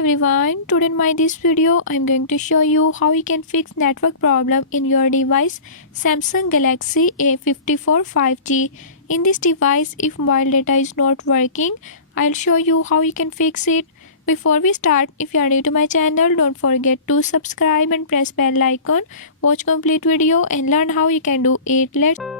everyone, today in my this video I'm going to show you how you can fix network problem in your device Samsung Galaxy A54 5G. In this device, if mobile data is not working, I'll show you how you can fix it. Before we start, if you are new to my channel, don't forget to subscribe and press bell icon. Watch complete video and learn how you can do it. Let's